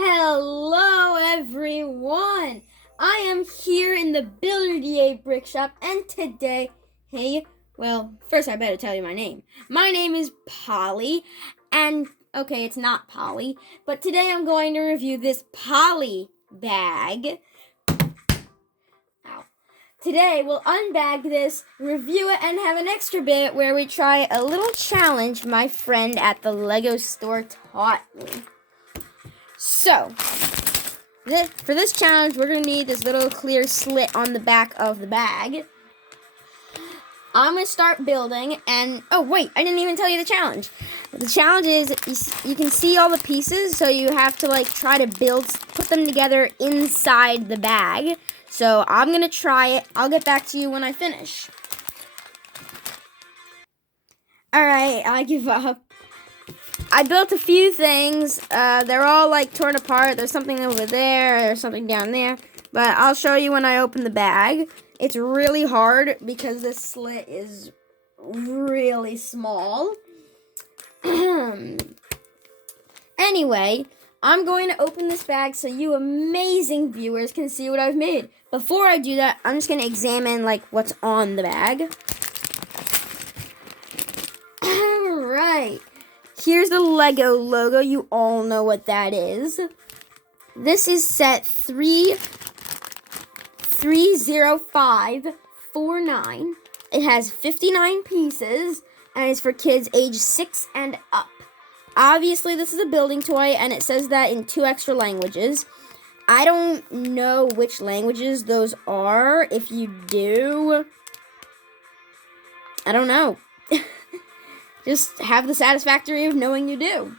Hello everyone! I am here in the Billardier brick shop and today, first I better tell you my name. My name is Polly and, okay, it's not Polly, but today I'm going to review this Polly bag. Ow. Today we'll unbag this, review it, and have an extra bit where we try a little challenge my friend at the Lego store taught me. So, for this challenge, we're going to need this little clear slit on the back of the bag. I'm going to start building, and, oh wait, I didn't even tell you the challenge. The challenge is, you can see all the pieces, so you have to, try to put them together inside the bag. So, I'm going to try it. I'll get back to you when I finish. Alright, I give up. I built a few things. They're all torn apart. There's something over there. There's something down there. But I'll show you when I open the bag. It's really hard because this slit is really small. Anyway, I'm going to open this bag so you amazing viewers can see what I've made. Before I do that, I'm just going to examine what's on the bag. Alright. Here's the Lego logo. You all know what that is. This is set 30549. It has 59 pieces, and it's for kids age 6 and up. Obviously, this is a building toy, and it says that in 2 extra languages. I don't know which languages those are. If you do, I don't know. Just have the satisfactory of knowing you do.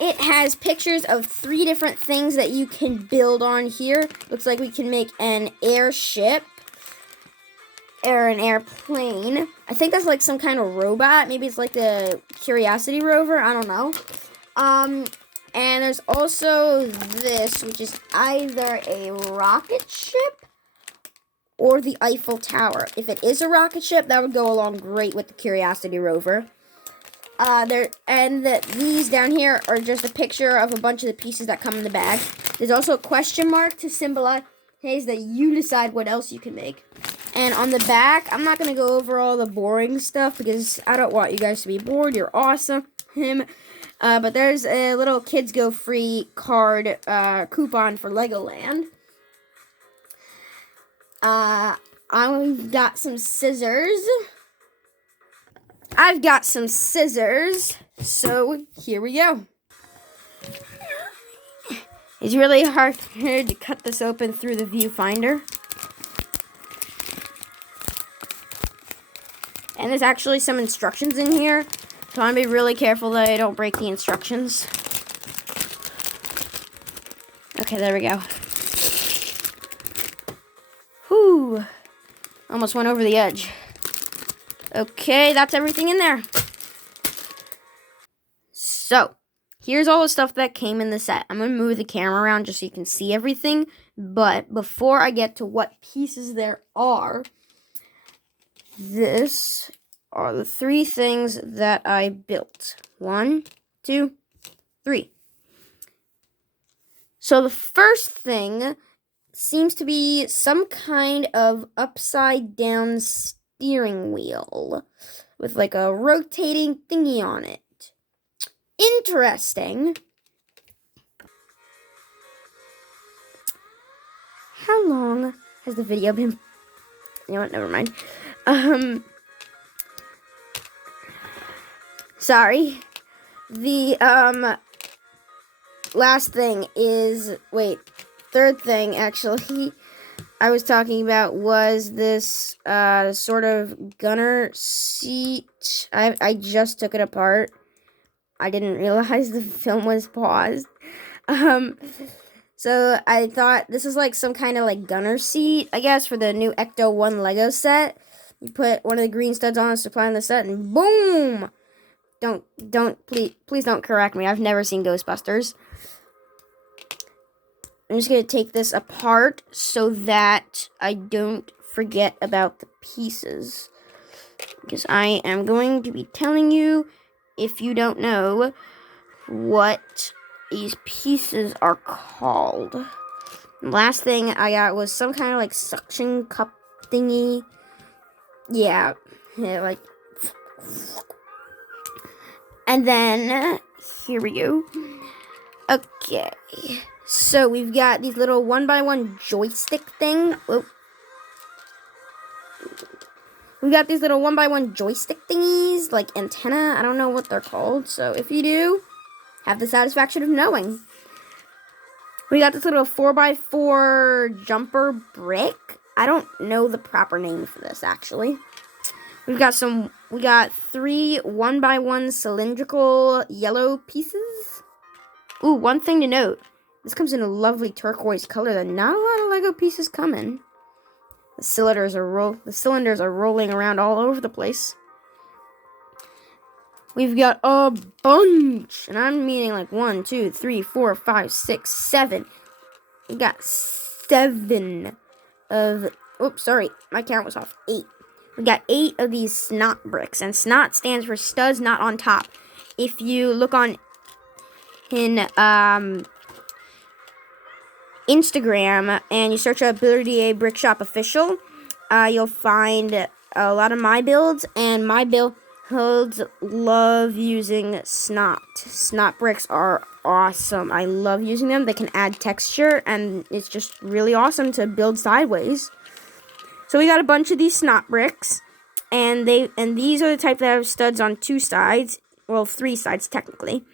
It has pictures of 3 different things that you can build on here. Looks like we can make an airship or an airplane. I think that's some kind of robot. Maybe it's the Curiosity rover. I don't know. And there's also this, which is either a rocket ship or the Eiffel Tower. If it is a rocket ship, that would go along great with the Curiosity rover. These down here are just a picture of a bunch of the pieces that come in the bag. There's also a question mark to symbolize that you decide what else you can make. And on the back, I'm not going to go over all the boring stuff because I don't want you guys to be bored. You're awesome. But there's a little Kids Go Free card coupon for Legoland. I've got some scissors. So here we go. It's really hard to cut this open through the viewfinder. And there's actually some instructions in here. So I'm going to be really careful that I don't break the instructions. Okay, there we go. Whew. Almost went over the edge. Okay, that's everything in there. So, here's all the stuff that came in the set. I'm going to move the camera around just so you can see everything. But before I get to what pieces there are, this are the 3 things that I built. 1, 2, 3. So the first thing seems to be some kind of upside down steering wheel with a rotating thingy on it. Interesting. How long has the video been? You know what? Never mind. Sorry. The last thing is third thing actually I was talking about was this sort of gunner seat. I just took it apart. I didn't realize the film was paused. So I thought this is some kind of gunner seat, I guess, for the new Ecto 1 Lego set. You put one of the green studs on, supplying the set, and boom! Please don't correct me. I've never seen Ghostbusters. I'm just going to take this apart so that I don't forget about the pieces. Because I am going to be telling you, if you don't know, what these pieces are called. Last thing I got was some kind of like suction cup thingy. Yeah, like. And then, here we go. Okay, so we've got these little 1x1 joystick thing. Whoa. We've got these little 1x1 joystick thingies, like antenna. I don't know what they're called, so if you do, have the satisfaction of knowing. We got this little 4x4 jumper brick. I don't know the proper name for this, actually. We got 3 1x1 cylindrical yellow pieces. Ooh, one thing to note. This comes in a lovely turquoise color that not a lot of Lego pieces come in. The cylinders are rolling around all over the place. We've got a bunch, and I'm meaning like 1, 2, 3, 4, 5, 6, 7. We got 7 of. Oops, sorry, my count was off. 8. We got 8 of these snot bricks, and snot stands for studs not on top. If you look on Instagram and you search up Builder Brick Shop Official, you'll find a lot of my builds, and my builds love using snot. Snot bricks are awesome. I love using them. They can add texture, and it's just really awesome to build sideways. So we got a bunch of these snot bricks, and these are the type that have studs on 2 sides. Well, 3 sides technically.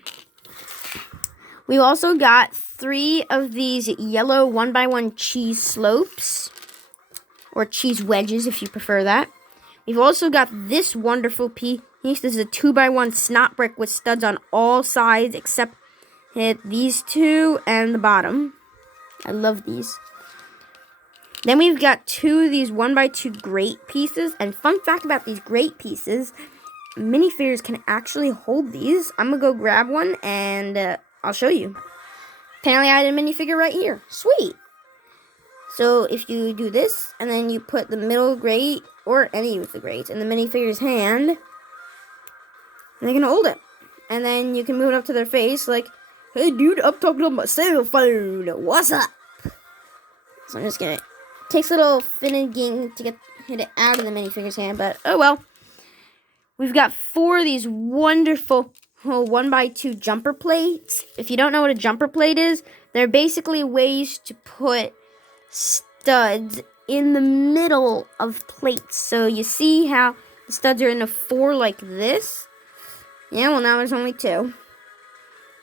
We also got 3 of these yellow 1x1 cheese slopes, or cheese wedges if you prefer that. We've also got this wonderful piece. This is a 2x1 snot brick with studs on all sides except these 2 and the bottom. I love these. Then we've got 2 of these 1x2 grate pieces. And fun fact about these grate pieces, minifigures can actually hold these. I'm going to go grab one and I'll show you. Apparently I had a minifigure right here. Sweet. So if you do this, and then you put the middle grate, or any of the grates, in the minifigure's hand, and they can hold it. And then you can move it up to their face like, hey dude, I'm talking on my cell phone. What's up? So I'm just gonna, takes a little finagling to get it out of the minifigure's hand, but oh well. We've got 4 of these wonderful 1x2 jumper plates. If you don't know what a jumper plate is, they're basically ways to put studs in the middle of plates. So you see how the studs are in a 4 like this? Yeah, well now there's only 2.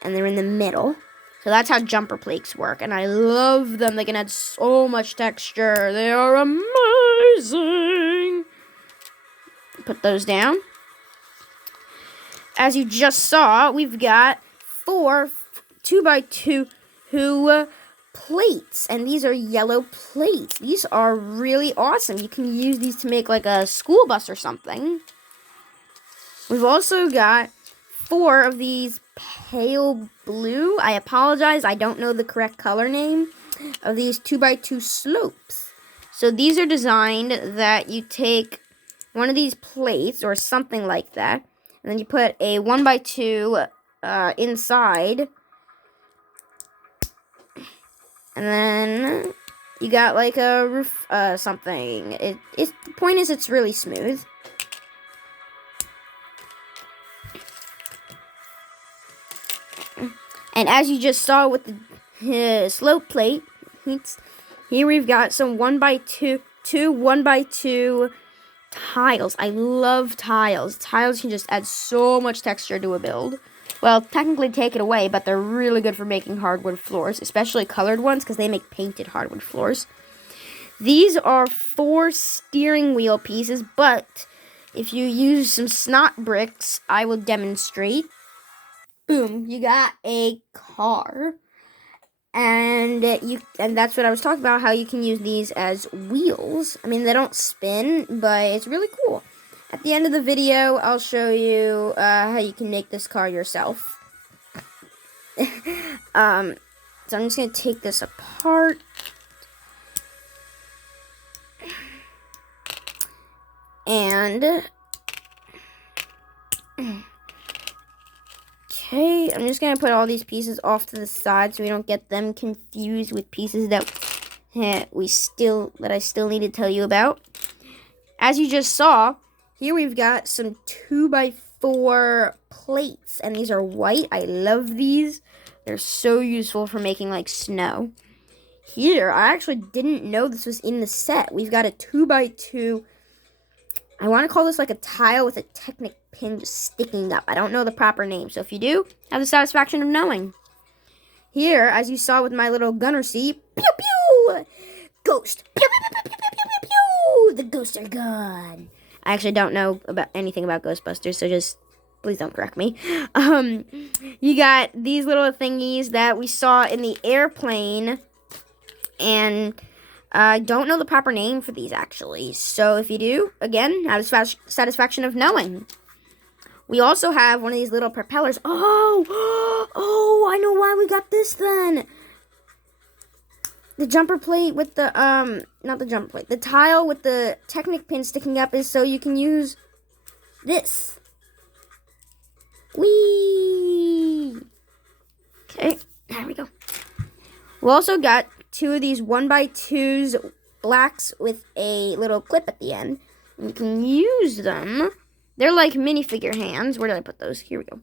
And they're in the middle. So that's how jumper plates work. And I love them. They can add so much texture. They are amazing. Put those down. As you just saw, we've got 4 2x2 plates, and these are yellow plates. These are really awesome. You can use these to make like a school bus or something. We've also got 4 of these pale blue. I apologize, I don't know the correct color name of these 2x2 slopes. So these are designed that you take one of these plates or something like that, and then you put a 1x2 inside. And then you got like a roof, something. The point is it's really smooth. And as you just saw with the slope plate, here we've got some 1x2 tiles. I love tiles. Tiles can just add so much texture to a build. Well, technically take it away, but they're really good for making hardwood floors, especially colored ones, because they make painted hardwood floors. These are 4 steering wheel pieces, but if you use some snot bricks, I will demonstrate. Boom, you got a car. And that's what I was talking about, how you can use these as wheels. I mean, they don't spin, but it's really cool. At the end of the video, I'll show you how you can make this car yourself. So I'm just going to take this apart. And Okay, I'm just going to put all these pieces off to the side so we don't get them confused with pieces that I still need to tell you about. As you just saw, here we've got some 2x4 plates, and these are white. I love these. They're so useful for making like snow. Here, I actually didn't know this was in the set. We've got a 2x2. I want to call this like a tile with a Technic pin just sticking up. I don't know the proper name, so if you do, have the satisfaction of knowing. Here, as you saw with my little gunner seat, pew pew, ghost, pew pew pew pew pew pew pew pew. The ghosts are gone. I actually don't know about anything about Ghostbusters, so just please don't correct me. You got these little thingies that we saw in the airplane, and I don't know the proper name for these, actually. So if you do, again, have the satisfaction of knowing. We also have one of these little propellers. Oh, I know why we got this then. The jumper plate with the, not the jumper plate. The tile with the Technic pin sticking up is so you can use this. Whee! Okay, there we go. We also got two of these 1x2s blacks with a little clip at the end. And you can use them. They're like minifigure hands. Where did I put those? Here we go.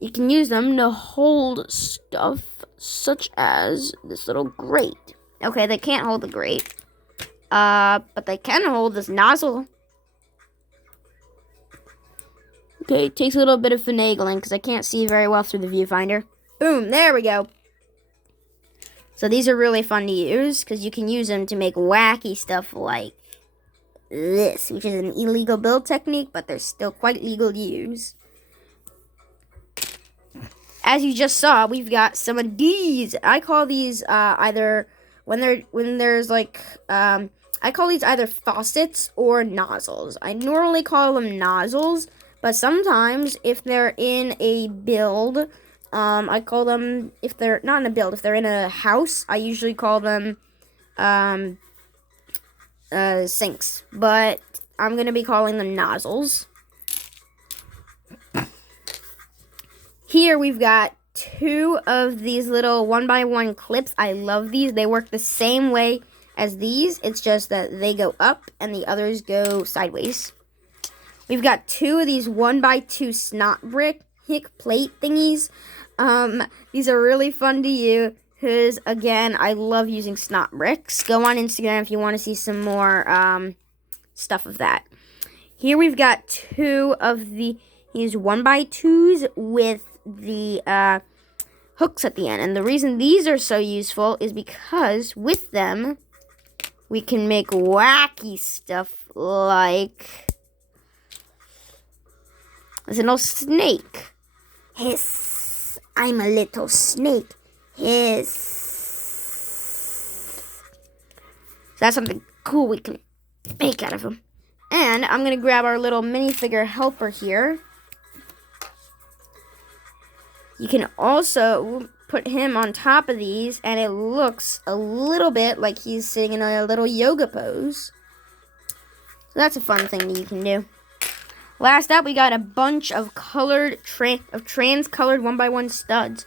You can use them to hold stuff such as this little grate. Okay, they can't hold the grate. But they can hold this nozzle. Okay, it takes a little bit of finagling because I can't see very well through the viewfinder. Boom, there we go. So these are really fun to use because you can use them to make wacky stuff like this, which is an illegal build technique, but they're still quite legal to use. As you just saw, we've got some of these. I call these either I call these either faucets or nozzles. I normally call them nozzles, but sometimes if they're in a build, I call them, if they're not in a build, if they're in a house, I usually call them sinks, but I'm going to be calling them nozzles. Here we've got two of these little 1x1 clips. I love these. They work the same way as these. It's just that they go up and the others go sideways. We've got two of these 1x2 snot brick plate thingies. These are really fun to use because, again, I love using snot bricks. Go on Instagram if you want to see some more stuff of that. Here we've got two of these 1x2s with the hooks at the end. And the reason these are so useful is because with them, we can make wacky stuff like this little snake. Hiss, I'm a little snake. Hiss. So that's something cool we can make out of them. And I'm going to grab our little minifigure helper here. You can also put him on top of these, and it looks a little bit like he's sitting in a little yoga pose. So that's a fun thing that you can do. Last up, we got a bunch of colored, trans-colored 1x1 studs.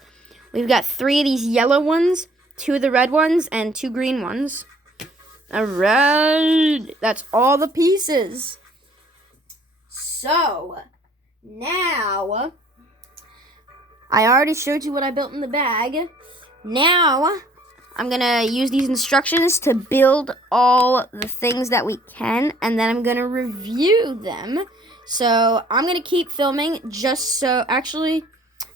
We've got 3 of these yellow ones, 2 of the red ones, and 2 green ones. Alright, that's all the pieces. So, now, I already showed you what I built in the bag. Now, I'm going to use these instructions to build all the things that we can, and then I'm going to review them. So, I'm going to keep filming just so, actually,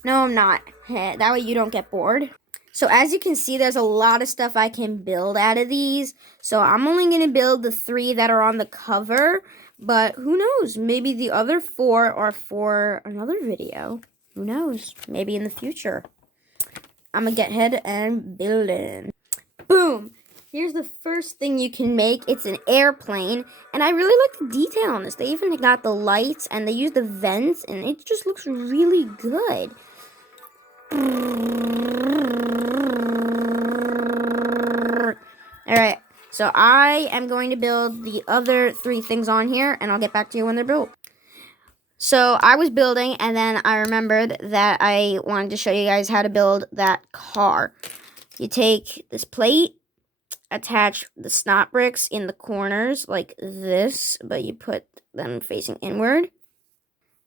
no, I'm not. That way you don't get bored. So, as you can see, there's a lot of stuff I can build out of these. So, I'm only going to build the 3 that are on the cover, but who knows? Maybe the other 4 are for another video. Who knows? Maybe in the future. I'm going to get ahead and build it. Boom! Here's the first thing you can make. It's an airplane. And I really like the detail on this. They even got the lights and they use the vents. And it just looks really good. Alright. So I am going to build the other 3 things on here. And I'll get back to you when they're built. So I was building, and then I remembered that I wanted to show you guys how to build that car. You take this plate, attach the snot bricks in the corners like this, but you put them facing inward.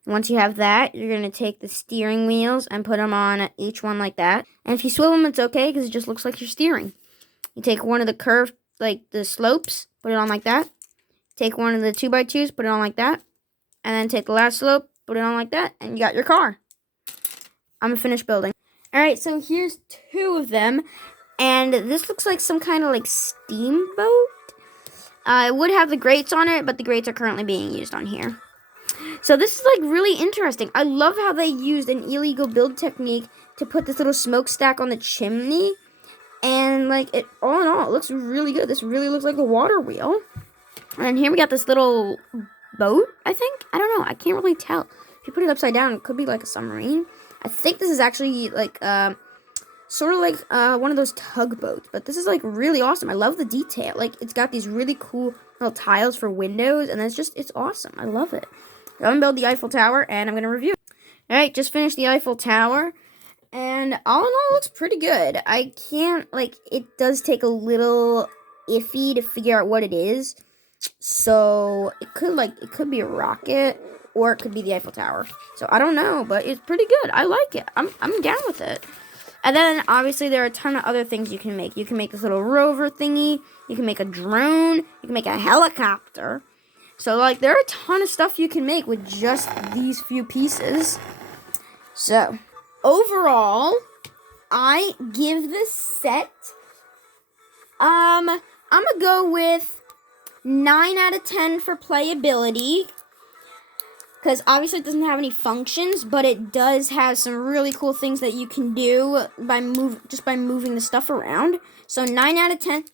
Once you have that, you're going to take the steering wheels and put them on each one like that. And if you swivel them, it's okay because it just looks like you're steering. You take one of the curved, like the slopes, put it on like that. Take one of the 2x2s, put it on like that. And then take the last slope, put it on like that, and you got your car. I'm going to finish building. Alright, so here's 2 of them. And this looks like some kind of like steamboat. It would have the grates on it, but the grates are currently being used on here. So this is like really interesting. I love how they used an illegal build technique to put this little smokestack on the chimney. And like it, all in all, it looks really good. This really looks like a water wheel. And here we got this little boat, I think. I don't know. I can't really tell. If you put it upside down, it could be like a submarine. I think this is actually like sort of like one of those tugboats. But this is like really awesome. I love the detail. Like it's got these really cool little tiles for windows. And it's awesome. I love it. I'm going to build the Eiffel Tower, and I'm going to review it. Alright, just finished the Eiffel Tower, and all in all, it looks pretty good. I can't, like, it does take a little iffy to figure out what it is. So, it could be a rocket, or it could be the Eiffel Tower. So, I don't know, but it's pretty good. I like it. I'm down with it. And then, obviously, there are a ton of other things you can make. You can make this little rover thingy. You can make a drone. You can make a helicopter. So, like, there are a ton of stuff you can make with just these few pieces. So, overall, I give this set, I'm going to go with 9 out of 10 for playability. Because, obviously, it doesn't have any functions, but it does have some really cool things that you can do just by moving the stuff around. So, 9 out of 10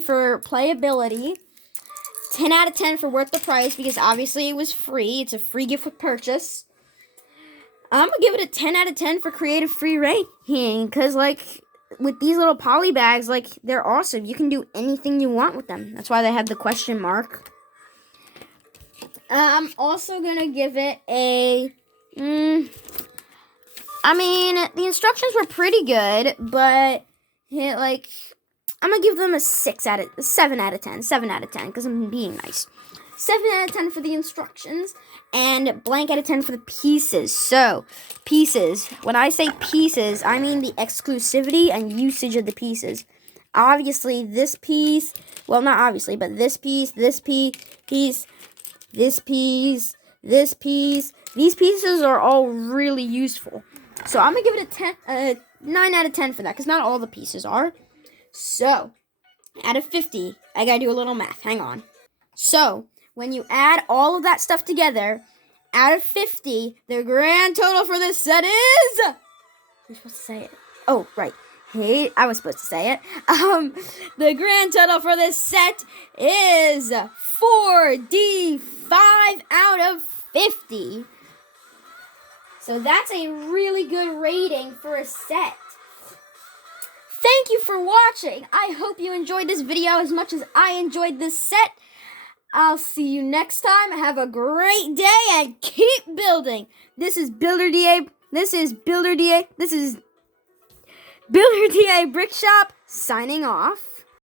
for playability. 10 out of 10 for worth the price, because obviously it was free. It's a free gift with purchase. I'm going to give it a 10 out of 10 for creative free rating, because, like, with these little poly bags, like, they're awesome. You can do anything you want with them. That's why they have the question mark. I'm also going to give it a, I mean, the instructions were pretty good, but, like, I'm going to give them a 7 out of 10. 7 out of 10, because I'm being nice. 7 out of 10 for the instructions, and blank out of 10 for the pieces. So, pieces. When I say pieces, I mean the exclusivity and usage of the pieces. Obviously, this piece, well, not obviously, but this piece, this piece, this piece, this piece. These pieces are all really useful. So, I'm going to give it a 9 out of 10 for that, because not all the pieces are. So, out of 50, I gotta do a little math. Hang on. So, when you add all of that stuff together, out of 50, the grand total for this set is... You're supposed to say it. Oh, right. Hey, I was supposed to say it. The grand total for this set is 45 out of 50. So, that's a really good rating for a set. Thank you for watching. I hope you enjoyed this video as much as I enjoyed this set. I'll see you next time. Have a great day and keep building. This is Builder DA. This is Builder DA Brick Shop signing off.